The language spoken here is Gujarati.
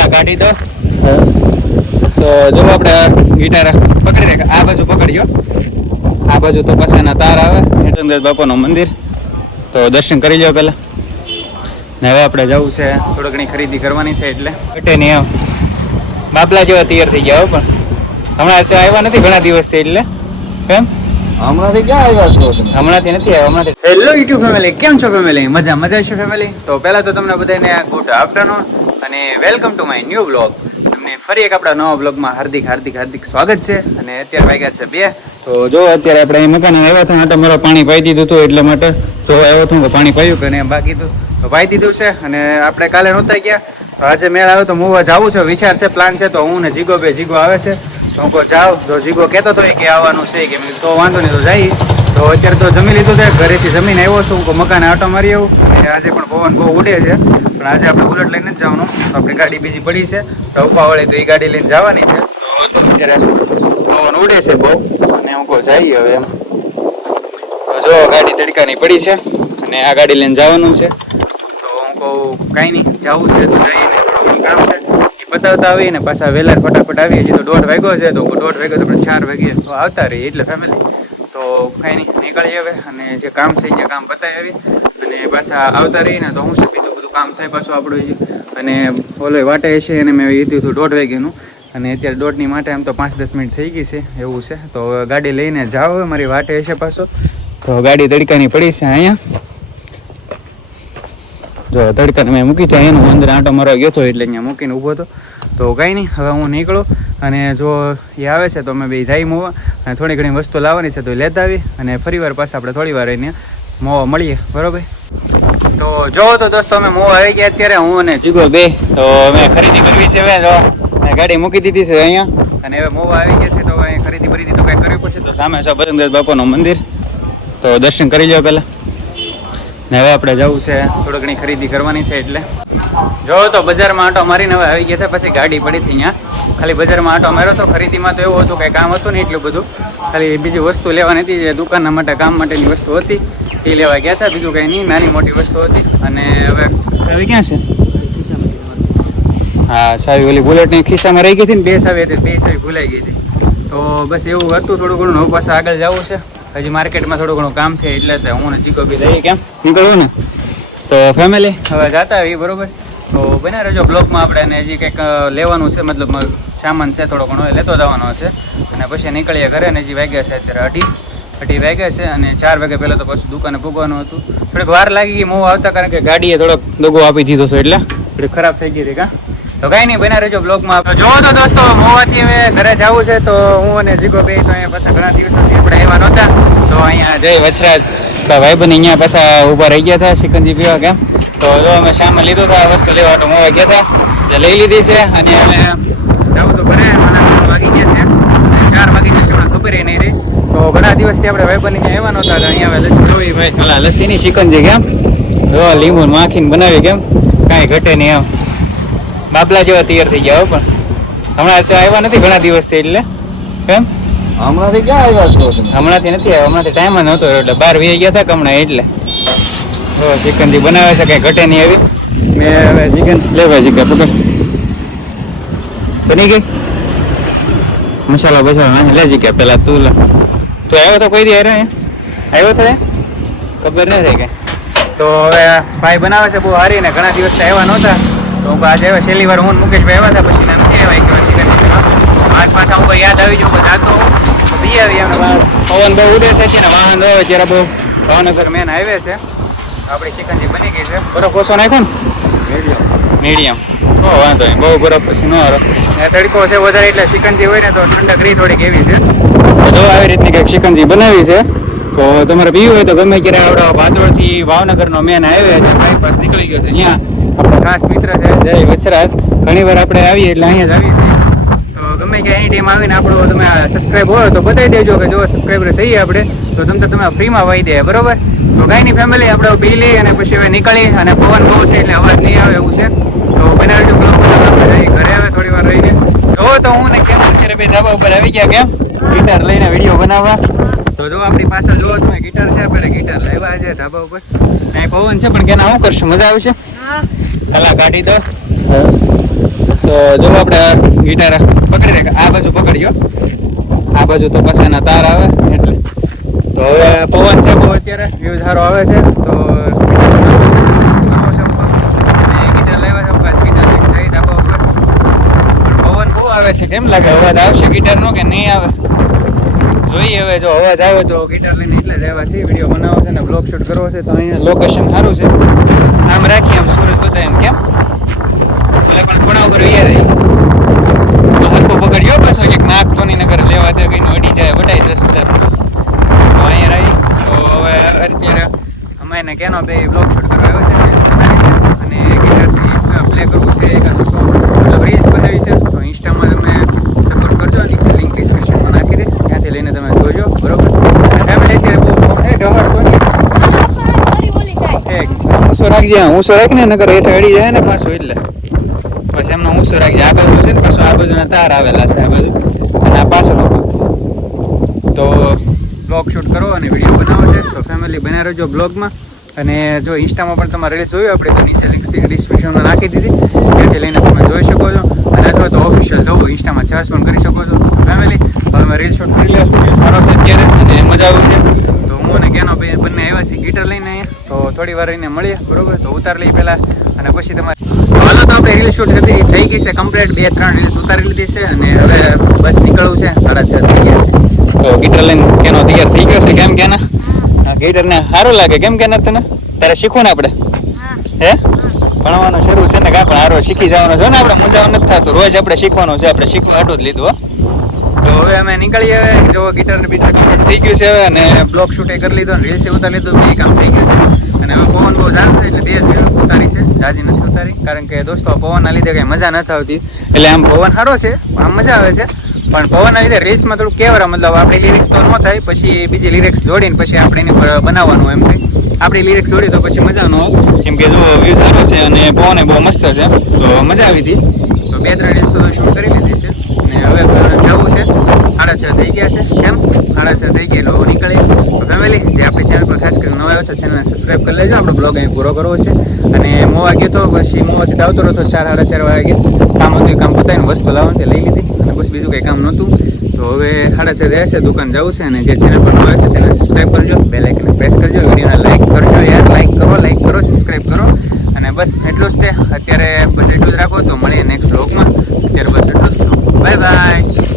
હાલા કાઢી દો. તો જો આપણે ગિટાર પકડી રાખ આ બાજુ પકડ્યો આ બાજુ તો પાસેના તાર આવે. હેઠળ બાપાનું મંદિર. તો દર્શન કરી લો પહેલાં. ને હવે આપણે જવું છે થોડી ઘણી ખરીદી કરવાની છે એટલે. ઘટે નહીં આવ બાબલા જેવા તૈયાર થઈ ગયા હો પણ. હમણાં તો આવ્યા નથી ઘણા દિવસ છે એટલે. કેમ? હમણાંથી ક્યાં આવ્યા છો હમણાંથી નથી આવ્યા હમણાંથી. હેલો યુટ્યુબ ફેમિલી કેમ છો ફેમિલી મજા મજા છે ફેમિલી તો પહેલા તો તમને બધાને ગુડ આફ્ટરનૂન અને welcome to my new blog તમને ફરી એક આપણા નવા બ્લોગમાં હાર્દિક હાર્દિક હાર્દિક સ્વાગત છે. અને અત્યારે વાગ્યા છે બે. તો જો અત્યારે આપણે મકાન આવ્યા હતા માટે મારા પાણી પાઈ દીધું હતું એટલા માટે. તો આવ્યો હતો કે પાણી પાયું કે બાકી તો પાઈ દીધું છે અને આપણે કાલે નહોતા ગયા. આજે મેળ આવ્યો તો હું જવું છે. વિચાર છે પ્લાન છે, તો હું ને જીગો બે જીગો આવે છે. તો હું જાઉં જો જીગો કહેતો હતો કે આવવાનું છે. કે તો વાંધો નહીં, તો જઈ તો અત્યારે તો જમી લીધું છે. ઘરેથી જમીને આવ્યો છું. મકાને આટો મારી આવું. અને આજે પણ પવન બહુ ઉડે છે, પણ આજે આપણે બુલેટ લઈને જ જવાનું. આપણી ગાડી બીજી પડી છે તો ઉપાવાળી તો એ ગાડી લઈને જવાની છે. તો અત્યારે પવન ઉડે છે બહુ, અને હું કહું જઈએ હવે એમ. તો જો, ગાડી તડકાની પડી છે, અને આ ગાડી લઈને જવાનું છે. તો હું કહું, કાંઈ નહીં, જવું છે, તો જઈને કામ છે. એ બતાવતા આવીએ ને પાછા વહેલા ફટાફટ આવીએ, હજી તો દોઢ વાગ્યો છે, તો દોઢ વાગ્યો તો આપણે ચાર વાગ્યે તો આવતા રહીએ, એટલે ફેમિલી તો કાંઈ નહીં નીકળી હવે, અને જે કામ છે એ કામ બતાવી આવી અને પાછા આવતા રહીને તો હું છે બીજું બધું કામ થાય પાછું આપણું અને ઓલો વાટે છે એને મેં કીધું હતું દોઢ વાગ્યાનું. અને અત્યારે દોઢની માટે આમ તો પાંચ દસ મિનિટ થઈ ગઈ છે, એવું છે. તો ગાડી લઈને જાઓ મારી વાટે હશે પાછો. તો ગાડી તડકાની પડી છે અહીંયા. જો તડકાને મેં મૂકી ત્યાં એનું અંદર આંટો મારો ગયો હતો એટલે અહીંયા મૂકીને ઊભો હતો. તો કાંઈ નહીં, હવે હું નીકળું. અને જો એ આવે છે તો અમે બે જઈ મોવા. અને થોડી ઘણી વસ્તુ લાવવાની છે તો લેતા આવી અને ફરી વાર પાછા આપણે થોડી વાર રહીને મોવા મળીએ, બરોબર? તો જો, તો દોસ્તો, અમે મોવા આવી ગયા અત્યારે, હું અને જીગો બે. તો અમે ખરીદી કરવી છે હવે, જો. ગાડી મૂકી દીધી છે અહીંયા. અને હવે મોવા આવી ગયા છે, તો અહીંયા અહીં ખરીદી ફરીદી તો કંઈ કરવી પડશે. તો સામે છે બજરંગદાસ બાપાનું મંદિર. તો દર્શન કરી લો પહેલાં. ને હવે આપણે જવું છે. થોડી ઘણી ખરીદી કરવાની છે એટલે. જો તો બજારમાં આંટો મારીને હવે આવી ગયા હતા પછી ગાડી પડી હતી અહીંયા. ખાલી બજારમાં આંટો માર્યો તો ખરીદીમાં તો એવું હતું કંઈ કામ હતું નહીં એટલું બધું. ખાલી બીજી વસ્તુ લેવાની હતી જે દુકાનના માટે કામ માટેની વસ્તુ હતી. એ લેવા ગયા હતા. બીજું કંઈ નહીં. નાની મોટી વસ્તુ હતી. અને હવે ચાવી ક્યાં છે? હા સાવી ઓલી બુલેટની ખિસ્સામાં રહી ગઈ હતી ને બે સાવી હતી બે સાવી ભૂલાઈ ગઈ હતી. તો બસ એવું હતું થોડું ઘણું. હવે પાછા આગળ જવું છે. હજી માર્કેટમાં થોડું ઘણું કામ છે એટલે હું ને ચીકો બી જઈએ કેમ? નીકળવું ને? તો ફેમિલી હવે જતા આવીએ બરોબર? તો બને રહેજો બ્લોકમાં આપણે એને હજી કંઈક લેવાનું છે મતલબ સામાન છે થોડો ઘણો એ લેતો જવાનો છે. અને પછી નીકળીએ ઘરે ને હજી વાગ્યા છે અત્યારે અઢી. અઢી વાગ્યા છે અને ચાર વાગે પહેલાં તો પછી દુકાને ભૂગવાનું હતું. થોડીક વાર લાગી ગઈ મોં આવતા કારણ કે ગાડીએ થોડોક દગો આપી દીધો છો એટલે. થોડીક ખરાબ થઈ ગઈ હતી કાં? તો કઈ નહીં બના રહેજો બ્લોગમાં જો તો દોસ્તો મોવાથી હવે ઘરે જવું છે, તો હું અને જીગો બે તો અહીંયા પાછા ઘણા દિવસોથી આપણે આવ્યા નહોતા. તો અહીંયા જય વચરાજ ભાઈબંધ અહીંયા પાછા ઊભા રહી ગયા હતા, શિકંજી પીવા ગયા તો જો અમે શામાં લીધું હતા વસ્તુ લેવા તો મોવા ગયા હતા જે લઈ લીધી છે, અને અમે જવું તો ઘરે વાગી ગયા છે. ચાર વાગી જશે મને ખબર નહીં રહી. તો ઘણા દિવસથી આપણે ભાઈબંધ અહીંયા આવ્યા નહોતા અહીંયા હવે લસ્સી જોઈ, ભાઈ પેલા લસ્સીની શિકંજી કેમ? જો લીંબુ માખીને બનાવી કેમ? કાંઈ ઘટે નહીં એમ. બાબલા જેવા તૈયાર થઈ ગયા પણ. હમણાં તો આવ્યા નથી ઘણા દિવસથી એટલે. કેમ? હમણાંથી ક્યાં આવ્યા છો હમણાંથી નથી આવ્યા. હમણાંથી ટાઈમ જ નહોતો એટલે બહાર વી ગયા હતા હમણાં એટલે. જો ચિકનજી બનાવે છે કઈ ઘટે નહીં આવી. મેં હવે ચિકન લેવા ચિકન પકડ. બની ગઈ? મસાલા બસાલા લે ચિકન પેલા તું લે તું આવ્યો તો કોઈ દી હારે આવ્યો તો? ખબર ન થઈ કે તો હવે ભાઈ બનાવે છે બહુ હારી ને ઘણા દિવસ આવ્યા નહોતા. તો આજે છેલ્લી વાર હું મુકેશભાઈ આવ્યા હતા પછી એમ ભાઈ કે ચિકન આસપાસ હું કોઈ યાદ આવી જવું બધા તો બી આવી એમ પવન બહુ ઉડે છે ને વાહન હોય ત્યારે બહુ. ભાવનગર મેન હાઈવે છે. આપણી ચિકનજી બની ગઈ છે. બરફ ઓછો નાખ્યો ને? મીડિયમ તો વાંધો નહીં. બહુ બરફ પછી ન હારો તડકો છે વધારે એટલે ચિકનજી હોય ને તો ઠંડક રહી થોડીક એવી છે. તો જો આવી રીતની કંઈક ચિકનજી બનાવી છે તો તમારે પીવું હોય તો ગમે ત્યારે આવડા ભાદોળથી ભાવનગરનો મેન હાઈવે છે બાયપાસ નીકળી ગયો છે. ત્યાં ખાસ મિત્ર છે, જય વચરાજ ઘણી વાર આપણે આવીએ એટલે અહીંયા જ આવીએ છીએ. તો ગમે કે એની ટાઈમ આવીને આપણો તમે સબસ્ક્રાઈબ હોય તો બતાવી દેજો કે જો સબસ્ક્રાઈબર સહી આપણે, તો તમને તમે ફ્રીમાં વાઈ દે, બરોબર? તો ગાયની ફેમિલી આપણે બી લઈ અને પછી હવે નીકળી અને પવન બહુ છે એટલે અવાજ નહીં આવે એવું છે. તો બનાવજો ઘરે આવે થોડી વાર રહીને. તો તો હું ને કેમ અત્યારે બે ધાબા ઉપર આવી ગયા કેમ? ગિટાર લઈને વીડિયો બનાવવા. તો જો આપણી પાછળ જુઓ તમે ગિટાર છે, આપણે ગિટાર લાવ્યા છે ધાબા ઉપર. ને પવન છે, પણ કેના, શું કરશું? મજા આવશે? હાલા કાઢી દો તો જો આપણે ગિટાર પકડી રાખ આ બાજુ પકડ્યો આ બાજુ તો પસાના તાર આવે એટલે તો હવે પવન છે બહુ અત્યારે વ્યૂ સારો આવે છે તો ગિટાર ગિટાર આવે છે કેમ લાગે અવાજ આવશે ગિટારનો કે નહીં આવે જોઈએ હવે જો અવાજ આવે તો ગિટાર લઈને એટલે જ આવ્યા છીએ. વીડિયો બનાવો છે ને બ્લોગ શૂટ કરવો છે તો અહીંયા લોકેશન સારું છે. આમ રાખીએ આમ સુરત બધા એમ કેમ? એટલે પણ ઘણા ઉપર અહીંયા રહી. હરકો પકડ્યો પાછો. એક નાક તો નગર લેવા દે કઈ અડી જાય વટાઈ જશે તો અહીંયા રહી. તો હવે અત્યારે અમે એને કેનો બે બ્લોગ શૂટ કરવા આવ્યો છે. અને ગિટારથી પ્લે કરવું છે, એક સો મતલબ રીલ્સ બનાવી છે તો ઇન્સ્ટામાં તમે સપોર્ટ કરજો નીચે લિંક ડિસ્ક્રિપ્શનમાં નાખી દે ત્યાંથી લઈને તમે જોજો બરોબર ફેમિલી અત્યારે બહુ ફોન એ ડહાડતો નહીં ઠીક ઊંચો રાખજે ઊંચો રાખને નકર હેઠે અડી જાય ને પાછું એટલે. પછી એમનો ઊંચો રાખજે. આ બાજુ છે ને પાછું આ બાજુના તાર આવેલા છે આ બાજુ. અને આ પાછળનો તો બ્લોગ શૂટ કરો અને વીડિયો બનાવો છે. તો ફેમિલી બને રહેજો બ્લોગમાં અને જો ઇન્સ્ટામાં પણ તમારે રીલ્સ જોયું આપણે તો નીચે લિંક ડિસ્ક્રિપ્શનમાં નાખી દીધી. ત્યાંથી લઈને તમે જોઈ શકો છો. અને અથવા તો ઓફિશિયલ જવું ઇન્સ્ટામાં સર્ચ પણ કરી શકો છો. ફેમિલી હવે અમે રીલ શૂટ કરી લે સારો છે અત્યારે અને મજા આવે છે તો હું અને કેનો બે બંને આવ્યા છીએ ગીટર લઈને અહીંયા. તો થોડી વાર રહીને મળીએ બરોબર? તો ઉતાર લઈ પહેલાં અને પછી તમારે હાલો તો આપણે રીલ શૂટ હતી થઈ ગઈ છે કમ્પ્લીટ બે ત્રણ રીલ્સ ઉતારી લીધી છે અને હવે બસ નીકળવું છે. સાડા છ થઈ ગયા છે. તો ગીટર લઈને કેનો તૈયાર થઈ ગયો છે કેમ કેના આ ગીટરને સારું લાગે કેમ કે તને? તારે શીખવું ને આપણે? હે? ભણવાનું શરૂ છે ને કાં પણ હારો શીખી જવાનું છે ને આપણે મજા નથી થતું. રોજ આપણે શીખવાનું છે આપણે શીખવા હાટું જ લીધું હો. તો હવે અમે નીકળીએ હવે. જો ગિટાર ને બીટર થઈ ગયું છે હવે અને બ્લોગ શૂટે કરી લીધો અને રીલ્સે ઉતારી લીધું એ કામ થઈ ગયું છે. અને હવે પવન બહુ જાણ છે, એટલે બે છે ઉતારી છે. જાજી નથી ઉતારી, કારણ કે દોસ્તો, પવનના લીધે કંઈ મજા નથી આવતી. એટલે આમ પવન સારો છે આમ મજા આવે છે. પણ પવનના લીધે રીલ્સમાં થોડું કેવરા, મતલબ આપણી લિરિક્સ તો ન થાય, પછી બીજી લિરિક્સ જોડીને પછી આપણે એની બનાવવાનું એમ થાય આપણી લિરિક્સ જોડી તો પછી મજા ન આવે. કેમ કે જો વ્યૂ સારો છે અને પવન બહુ મસ્ત છે, તો મજા આવી હતી. તો બે ત્રણ રીલ્સ શૂટ કરી લીધી છે. અને હવે જવું છે. સાડા છ, થઈ ગયા છે. કેમ? સાડા છ, થઈ ગયા એટલે નીકળીએ તો ફેમિલી જે આપણી ચેનલ પર ખાસ કરીને નવા આવ્યો છે ચેનલને સબસ્ક્રાઈબ કરી લેજો. આપણો બ્લોગ અહીં પૂરો કરવો છે. અને મોવા ગયો તો, પછી મોવાથી આવતો રહ્યો ચાર સાડા ચાર વાગે કામ હતું કામ પતાવીને વસ્તુ લાવવાનું લઈ લીધી. અને બસ બીજું કંઈ કામ નહોતું. તો હવે સાડા છ થયા છે, દુકાન જવું છે. અને જે ચેનલ પર નવા છે ચેનલ સબસ્ક્રાઈબ કરજો. બે લાઇકને પ્રેસ કરજો. વિડીયોને લાઈક કરજો, યાર. લાઈક કરો લાઈક કરો સબસ્ક્રાઈબ કરો. અને બસ એટલું જ તે. અત્યારે બસ એટલું જ રાખો તો મળીએ નેક્સ્ટ બ્લોગમાં અત્યારે બસ એટલું જ. Bye bye